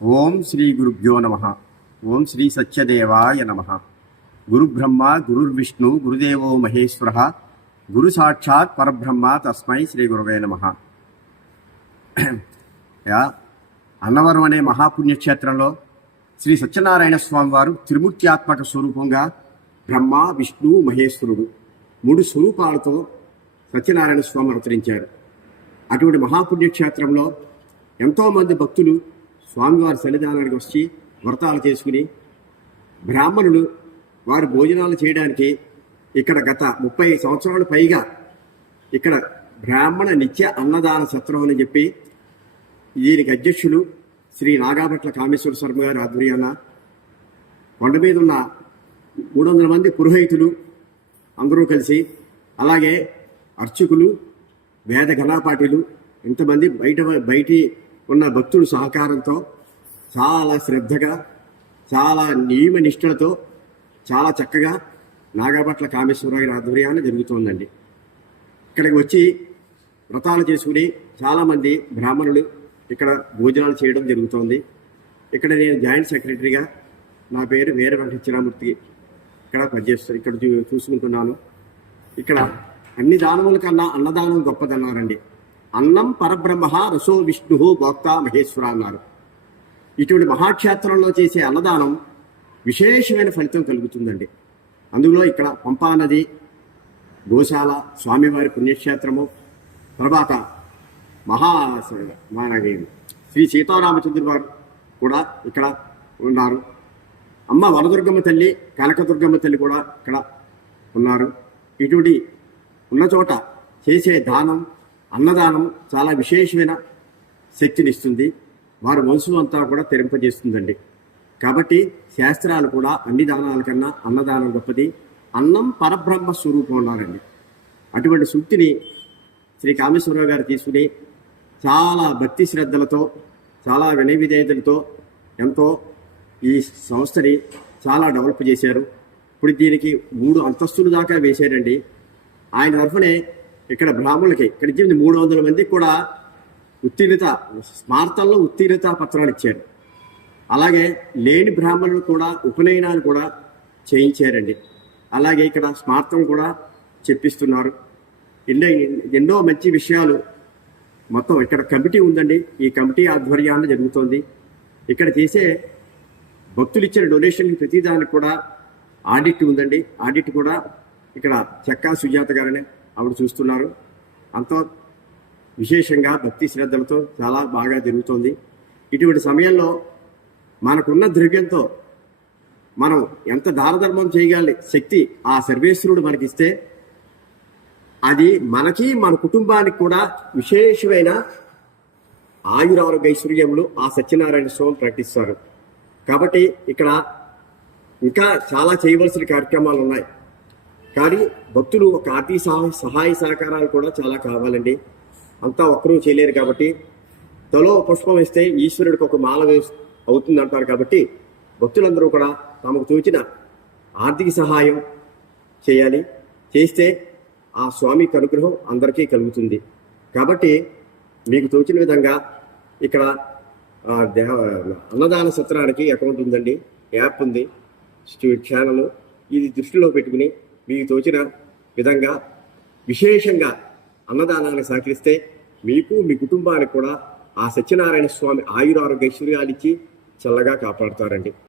ఓం శ్రీ గురుభ్యో నమ. ఓం శ్రీ సత్యదేవాయ నమ. గురుబ్రహ్మ గురుర్విష్ణు గురుదేవో మహేశ్వర గురు సాక్షాత్ పరబ్రహ్మ తస్మై శ్రీ గురవే నమ. అన్నవరం అనే మహాపుణ్యక్షేత్రంలో శ్రీ సత్యనారాయణ స్వామి వారు త్రిమూర్త్యాత్మక స్వరూపంగా బ్రహ్మ విష్ణు మహేశ్వరుడు 3 స్వరూపాలతో సత్యనారాయణ స్వామి అవతరించారు. అటువంటి మహాపుణ్యక్షేత్రంలో ఎంతోమంది భక్తులు స్వామివారి సన్నిధానానికి వచ్చి వ్రతాలు చేసుకుని బ్రాహ్మణులు వారి భోజనాలు చేయడానికి ఇక్కడ గత 30 సంవత్సరాలు పైగా ఇక్కడ బ్రాహ్మణ నిత్య అన్నదాన సత్రం అని చెప్పి దీనికి అధ్యక్షులు శ్రీ నాగాభట్ల కామేశ్వర శర్మ గారి ఆధ్వర్యాన కొండ మీద ఉన్న 300 మంది పురోహితులు అందరూ కలిసి, అలాగే అర్చకులు, వేద ఘనాపాఠులు, ఇంతమంది బయటి ఉన్న భక్తుల సహకారంతో చాలా శ్రద్ధగా, చాలా నియమ నిష్ఠలతో, చాలా చక్కగా నాగాభట్ల కామేశ్వరరావు గారి ఆధ్వర్యాన్ని జరుగుతోందండి. ఇక్కడికి వచ్చి వ్రతాలు చేసుకుని చాలామంది బ్రాహ్మణులు ఇక్కడ భోజనాలు చేయడం జరుగుతోంది. ఇక్కడ నేను జాయింట్ సెక్రటరీగా, నా పేరు వీర వెంకటేశ్వరమూర్తి, ఇక్కడ పనిచేస్తాను. ఇక్కడ చూసుకుంటున్నాను. ఇక్కడ అన్ని దానముల కన్నా అన్నదానం గొప్పదన్నారండి. అన్నం పరబ్రహ్మ రసో విష్ణు భోక్త మహేశ్వర అన్నారు. ఇటువంటి మహాక్షేత్రంలో చేసే అన్నదానం విశేషమైన ఫలితం కలుగుతుందండి. అందులో ఇక్కడ పంపా నది, గోశాల, స్వామివారి పుణ్యక్షేత్రము, తర్వాత శ్రీ సీతారామచంద్రుడు వారు కూడా ఇక్కడ ఉన్నారు. అమ్మ వనదుర్గమ్మ తల్లి, కనకదుర్గమ్మ తల్లి కూడా ఇక్కడ ఉన్నారు. ఇటువంటి ఉన్న చోట చేసే దానం, అన్నదానం చాలా విశేషమైన శక్తినిస్తుంది. వారి మనసు అంతా కూడా తెరింపజేస్తుందండి. కాబట్టి శాస్త్రాలు కూడా అన్ని దానాల కన్నా అన్నదానం గొప్పది. అన్నం పరబ్రహ్మ స్వరూపం ఉన్నారండి. అటువంటి సూక్తిని శ్రీ కామేశ్వరరావు గారు తీసుకుని చాలా భక్తి శ్రద్ధలతో, చాలా వినయ విధేయతలతో ఎంతో ఈ సంస్థని చాలా డెవలప్ చేశారు. ఇప్పుడు దీనికి 3 అంతస్తులు దాకా వేశారండి. ఆయన తరఫునే ఇక్కడ బ్రాహ్మణులకి ఇక్కడ ఇచ్చింది 300 మందికి కూడా స్మార్తంలో ఉత్తీర్ణత పత్రాలు ఇచ్చారు. అలాగే లేని బ్రాహ్మణులు కూడా ఉపనయనాలు కూడా చేయించారండి. అలాగే ఇక్కడ స్మార్తం కూడా చెప్పిస్తున్నారు. ఎన్నో మంచి విషయాలు. మొత్తం ఇక్కడ కమిటీ ఉందండి. ఈ కమిటీ ఆధ్వర్యాన్ని జరుగుతోంది. ఇక్కడ చేసే భక్తులు ఇచ్చిన డొనేషన్ ప్రతిదానికి కూడా ఆడిట్ ఉందండి. ఆడిట్ కూడా ఇక్కడ చెక్కా సుజాత గారని ఆవిడ చూస్తున్నారు. అంత విశేషంగా భక్తి శ్రద్ధలతో చాలా బాగా జరుగుతోంది. ఇటువంటి సమయంలో మనకున్న ద్రవ్యంతో మనం ఎంత దానధర్మం చేయగలి శక్తి ఆ సర్వేశ్వరుడు మనకిస్తే అది మనకి, మన కుటుంబానికి కూడా విశేషమైన ఆయురారోగ్య ఐశ్వర్యములు ఆ సత్యనారాయణ స్వామి ప్రకటిస్తారు. కాబట్టి ఇక్కడ ఇంకా చాలా చేయవలసిన కార్యక్రమాలు ఉన్నాయి. కానీ భక్తులు ఒక ఆర్థిక సహాయ సహకారాలు కూడా చాలా కావాలండి. అంతా ఒక్కరూ చేయలేరు. కాబట్టి తలో పుష్పం వేస్తే ఈశ్వరుడికి ఒక మాల అవుతుంది అంటారు. కాబట్టి భక్తులందరూ కూడా తమకు తోచిన ఆర్థిక సహాయం చేయాలి. చేస్తే ఆ స్వామికి అనుగ్రహం అందరికీ కలుగుతుంది. కాబట్టి మీకు తోచిన విధంగా ఇక్కడ అన్నదాన సత్రానికి అకౌంట్ ఉందండి, యాప్ ఉంది, ఛానల్. ఇది దృష్టిలో పెట్టుకుని మీకు తోచిన విధంగా విశేషంగా అన్నదానాన్ని సహకరిస్తే మీకు, మీ కుటుంబానికి కూడా ఆ సత్యనారాయణ స్వామి ఆయురారోగ్య ఐశ్వర్యాలు ఇచ్చి చల్లగా కాపాడుతారండి.